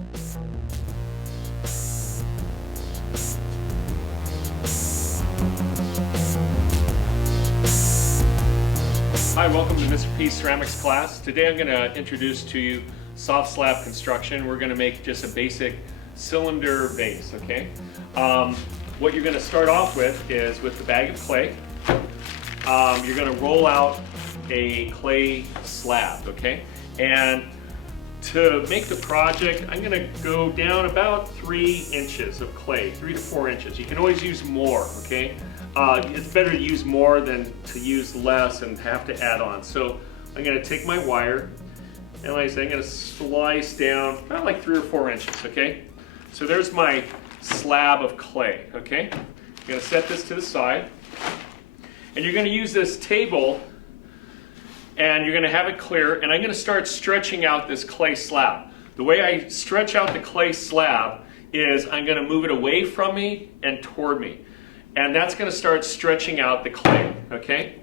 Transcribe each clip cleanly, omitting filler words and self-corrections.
Hi, welcome to Mr. P's ceramics class. Today I'm going to introduce to you soft slab construction. We're going to make just a basic cylinder vase, okay? What you're going to start off with is with the bag of clay. You're going to roll out a clay slab, okay? And to make the project, I'm going to go down about 3 inches of clay, 3 to 4 inches. You can always use more, okay? It's better to use more than to use less and have to add on. So I'm going to take my wire and like I said, I'm going to slice down about like 3 or 4 inches, okay? So there's my slab of clay, okay? I'm going to set this to the side. And you're going to use this table and you're going to have it clear, and I'm going to start stretching out this clay slab. The way I stretch out the clay slab is I'm going to move it away from me and toward me. And that's going to start stretching out the clay, okay?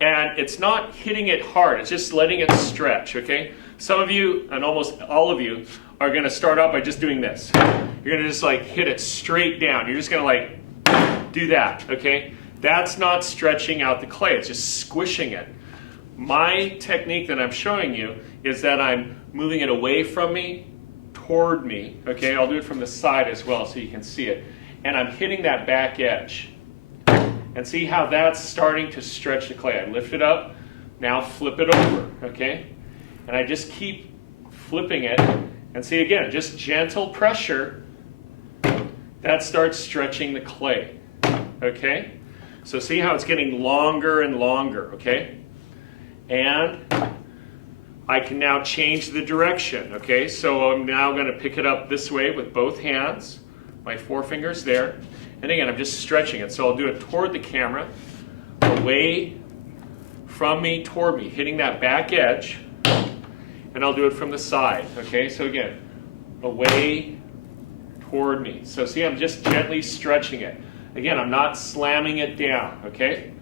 And it's not hitting it hard, it's just letting it stretch, okay? Some of you, and almost all of you, are going to start out by just doing this. You're going to just like hit it straight down. You're just going to like do that, okay? That's not stretching out the clay, it's just squishing it. My technique that I'm showing you is that I'm moving it away from me, toward me, okay? I'll do it from the side as well so you can see it. And I'm hitting that back edge. And see how that's starting to stretch the clay. I lift it up, now flip it over, okay? And I just keep flipping it. And see again, just gentle pressure, that starts stretching the clay, okay? So see how it's getting longer and longer, okay? And I can now change the direction, okay? So I'm now going to pick it up this way with both hands, my forefingers there. And again, I'm just stretching it. So I'll do it toward the camera, away from me, toward me, hitting that back edge. And I'll do it from the side, okay? So again, away, toward me. So see, I'm just gently stretching it. Again, I'm not slamming it down, okay?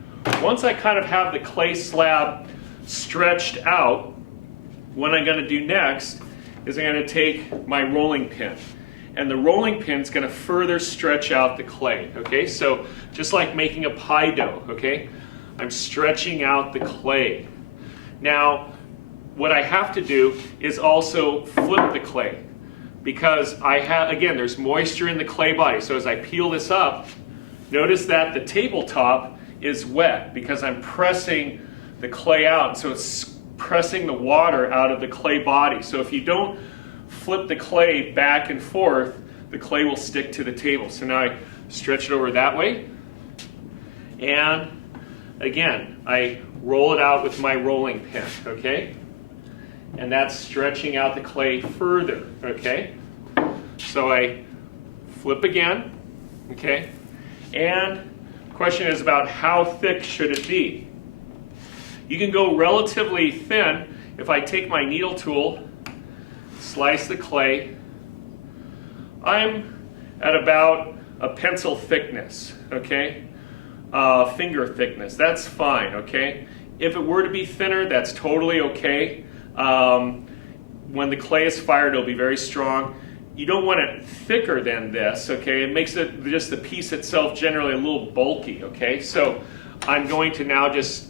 Once I kind of have the clay slab stretched out, what I'm going to do next is I'm going to take my rolling pin. And the rolling pin is going to further stretch out the clay, okay? So just like making a pie dough, okay? I'm stretching out the clay. Now, what I have to do is also flip the clay because I have, again, there's moisture in the clay body. So as I peel this up, notice that the tabletop is wet because I'm pressing the clay out. So it's pressing the water out of the clay body. So if you don't flip the clay back and forth, the clay will stick to the table. So now I stretch it over that way. And again, I roll it out with my rolling pin, okay? And that's stretching out the clay further, okay? So I flip again, okay? And the question is about how thick should it be? You can go relatively thin. If I take my needle tool, slice the clay, I'm at about a pencil thickness, okay? Finger thickness, that's fine, okay? If it were to be thinner, that's totally okay. When the clay is fired, it'll be very strong. You don't want it thicker than this, okay? It makes it, just the piece itself generally a little bulky, okay? So I'm going to now just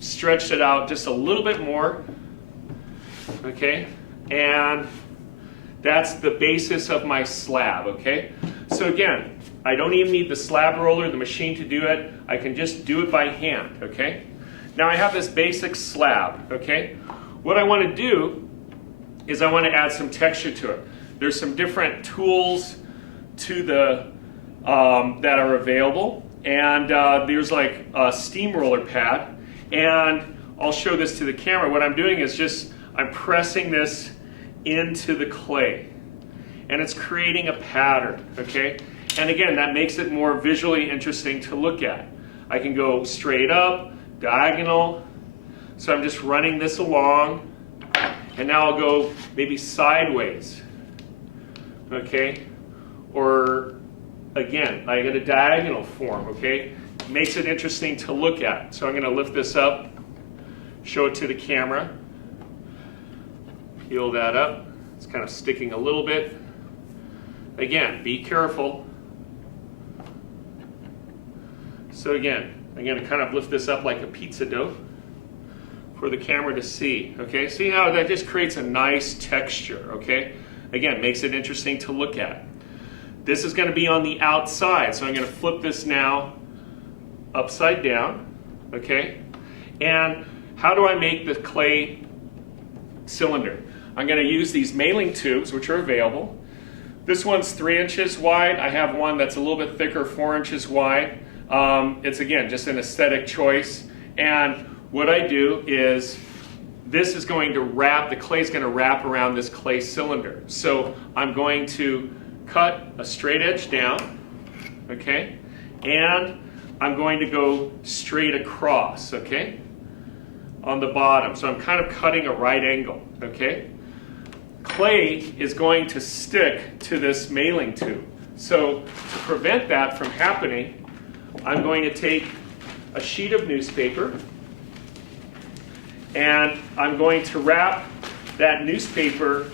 stretch it out just a little bit more, okay? And that's the basis of my slab, okay? So again, I don't even need the slab roller, the machine to do it. I can just do it by hand, okay? Now I have this basic slab, okay? What I want to do is I want to add some texture to it. There's some different tools to the that are available, and there's like a steamroller pad, and I'll show this to the camera. What I'm doing is just I'm pressing this into the clay, and it's creating a pattern, okay? And again, that makes it more visually interesting to look at. I can go straight up, diagonal, so I'm just running this along, and now I'll go maybe sideways, okay? Or again, I get a diagonal form, okay? Makes it interesting to look at. So I'm going to lift this up, show it to the camera, peel that up. It's kind of sticking a little bit. Again, be careful. So again, I'm going to kind of lift this up like a pizza dough for the camera to see. Okay, see how that just creates a nice texture. Okay, again, makes it interesting to look at. This is going to be on the outside, so I'm going to flip this now upside down. Okay, and how do I make the clay cylinder? I'm going to use these mailing tubes, which are available. This one's 3 inches wide. I have one that's a little bit thicker, 4 inches wide. It's again just an aesthetic choice. And what I do is this is going to wrap, the clay is going to wrap around this clay cylinder. So I'm going to cut a straight edge down, okay? And I'm going to go straight across, okay? On the bottom. So I'm kind of cutting a right angle, okay? Clay is going to stick to this mailing tube. So to prevent that from happening, I'm going to take a sheet of newspaper and I'm going to wrap that newspaper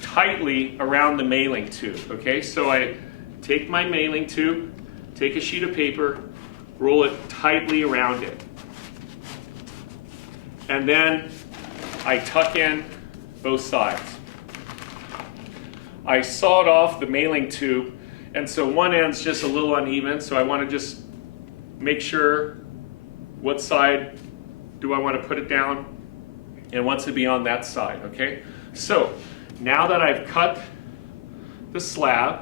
tightly around the mailing tube, okay? So I take my mailing tube, take a sheet of paper, roll it tightly around it. And then I tuck in both sides. I sawed off the mailing tube, and so one end's just a little uneven, so I want to just make sure what side do I want to put it down and wants to be on that side, okay? So now that I've cut the slab,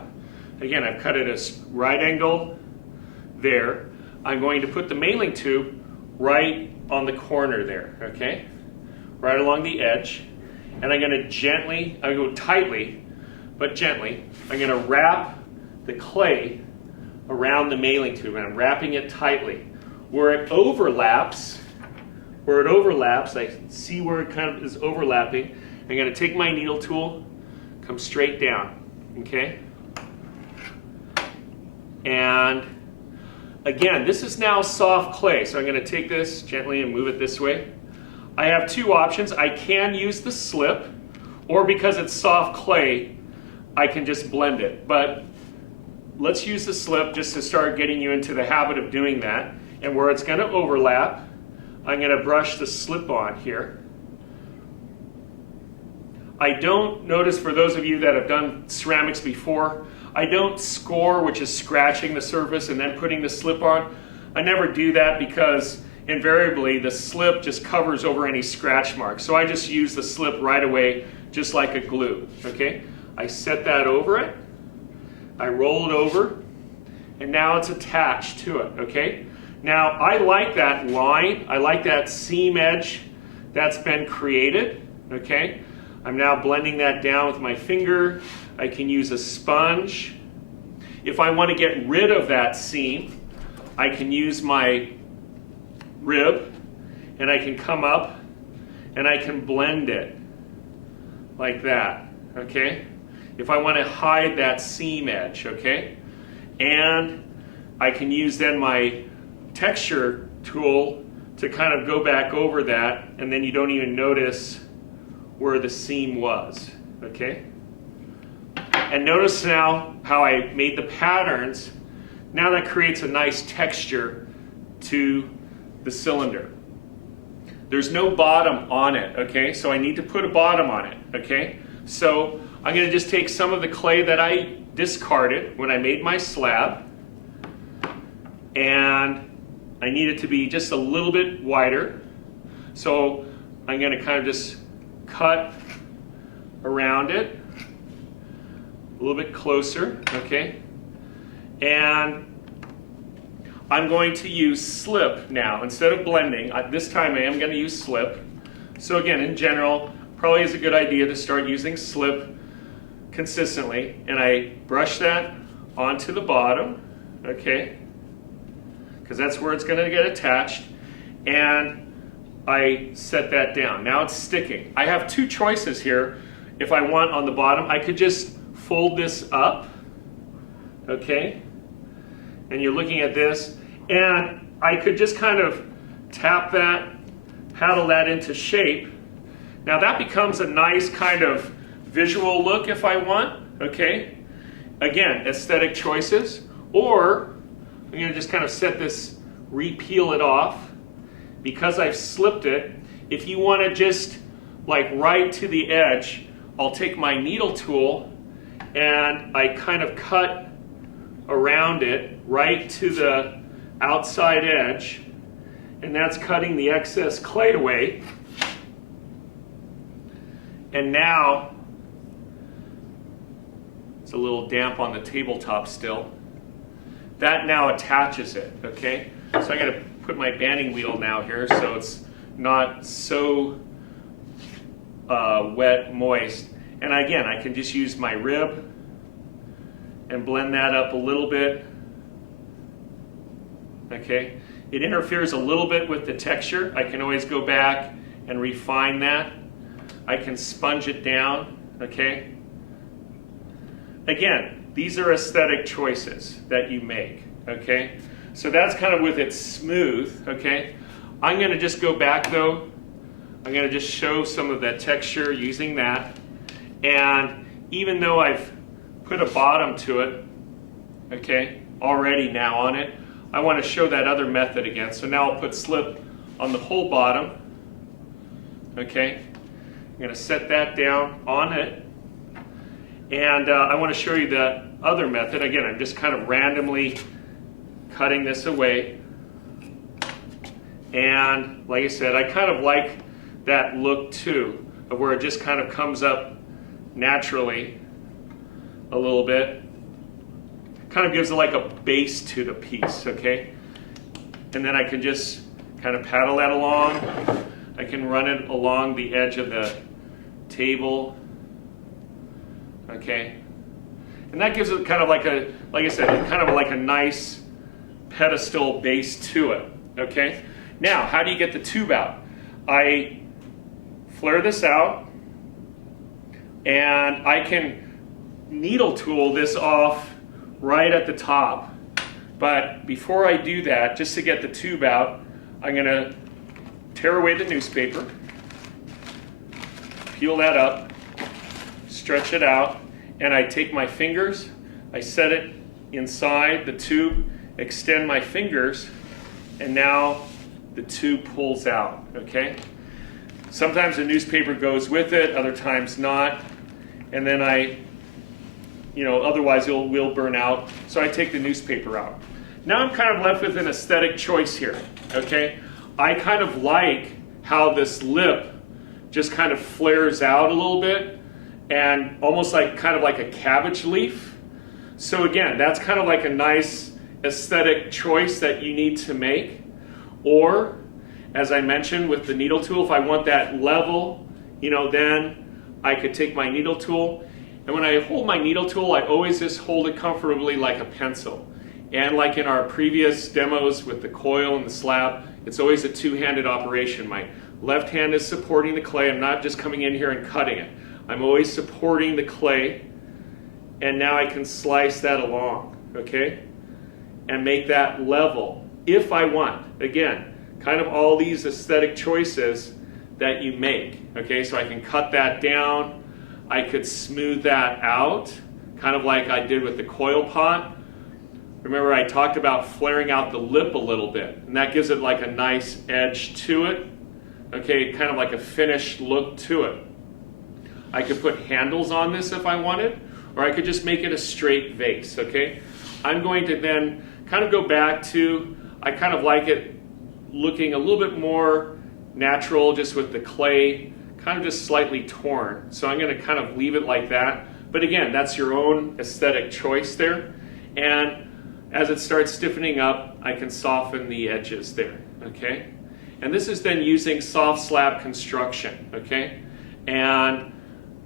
again, I've cut it at a right angle there, I'm going to put the mailing tube right on the corner there, okay? Right along the edge. And I'm going to gently, I go tightly, but gently, I'm going to wrap the clay around the mailing tube, and I'm wrapping it tightly. Where it overlaps, I see where it kind of is overlapping. I'm going to take my needle tool, come straight down, okay? And again, this is now soft clay, so I'm going to take this gently and move it this way. I have two options. I can use the slip, or because it's soft clay, I can just blend it. But let's use the slip just to start getting you into the habit of doing that. And where it's going to overlap, I'm going to brush the slip on here. I don't, notice for those of you that have done ceramics before, I don't score, which is scratching the surface and then putting the slip on. I never do that because invariably the slip just covers over any scratch marks. So I just use the slip right away, just like a glue, okay? I set that over it, I roll it over, and now it's attached to it, okay? Now I like that line, I like that seam edge that's been created, okay? I'm now blending that down with my finger. I can use a sponge. If I want to get rid of that seam, I can use my rib and I can come up and I can blend it like that, okay? If I want to hide that seam edge, okay? And I can use then my texture tool to kind of go back over that, and then you don't even notice where the seam was, okay? And notice now how I made the patterns. Now that creates a nice texture to the cylinder. There's no bottom on it, okay? So I need to put a bottom on it, okay? So I'm going to just take some of the clay that I discarded when I made my slab, and I need it to be just a little bit wider. So I'm going to kind of just cut around it a little bit closer, okay? And I'm going to use slip now instead of blending. This time I am going to use slip. So again, in general, probably is a good idea to start using slip consistently. And I brush that onto the bottom, okay? Because that's where it's going to get attached. And I set that down. Now it's sticking. I have two choices here. If I want on the bottom, I could just fold this up, okay? And you're looking at this, and I could just kind of tap that, paddle that into shape. Now that becomes a nice kind of visual look if I want, okay? again, aesthetic choices, or I'm going to just kind of set this, re-peel it off. Because I've slipped it, if you want to just like right to the edge, I'll take my needle tool and I kind of cut around it right to the outside edge, and that's cutting the excess clay away. And now it's a little damp on the tabletop still. That now attaches it, okay? So I got to put my banding wheel now here so it's not so wet, moist. And again, I can just use my rib and blend that up a little bit. Okay, it interferes a little bit with the texture. I can always go back and refine that. I can sponge it down, okay? Again, these are aesthetic choices that you make, okay? So that's kind of with it smooth, okay? I'm gonna just go back though. I'm gonna just show some of that texture using that. And even though I've put a bottom to it, okay, already now on it, I want to show that other method again. So now I'll put slip on the whole bottom, okay? I'm going to set that down on it. And I want to show you the other method. Again, I'm just kind of randomly cutting this away. And like I said, I kind of like that look too, of where it just kind of comes up naturally a little bit. Kind of gives it like a base to the piece, okay? And then I can just kind of paddle that along. I can run it along the edge of the table, okay? And that gives it kind of like a, like I said, kind of like a nice pedestal base to it, okay? Now, how do you get the tube out? I flare this out, and I can needle tool this off right at the top. But before I do that, just to get the tube out, I'm going to tear away the newspaper, peel that up, stretch it out, and I take my fingers, I set it inside the tube, extend my fingers, and now the tube pulls out, okay? Sometimes the newspaper goes with it, other times not, and then otherwise it will burn out. So I take the newspaper out. Now I'm kind of left with an aesthetic choice here, okay? I kind of like how this lip just kind of flares out a little bit and almost like kind of like a cabbage leaf. So again, that's kind of like a nice aesthetic choice that you need to make. Or, as I mentioned with the needle tool, if I want that level, then I could take my needle tool. And when I hold my needle tool, I always just hold it comfortably like a pencil. And like in our previous demos with the coil and the slab, it's always a two-handed operation. My left hand is supporting the clay. I'm not just coming in here and cutting it. I'm always supporting the clay. And now I can slice that along, okay? And make that level if I want. Again, kind of all these aesthetic choices that you make, okay? So I can cut that down. I could smooth that out, kind of like I did with the coil pot. Remember, I talked about flaring out the lip a little bit, and that gives it like a nice edge to it, okay, kind of like a finished look to it. I could put handles on this if I wanted, or I could just make it a straight vase, okay? I'm going to then kind of go back to, I kind of like it looking a little bit more natural, just with the clay kind of just slightly torn. So I'm going to kind of leave it like that. But again, that's your own aesthetic choice there. And as it starts stiffening up, I can soften the edges there, okay? And this is then using soft slab construction, okay? And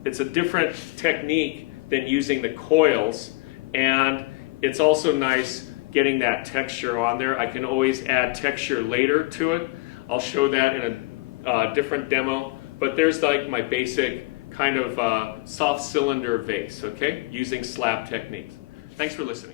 it's a different technique than using the coils. And it's also nice getting that texture on there. I can always add texture later to it. I'll show that in a different demo. But there's like my basic kind of soft cylinder vase, okay? Using slab techniques. Thanks for listening.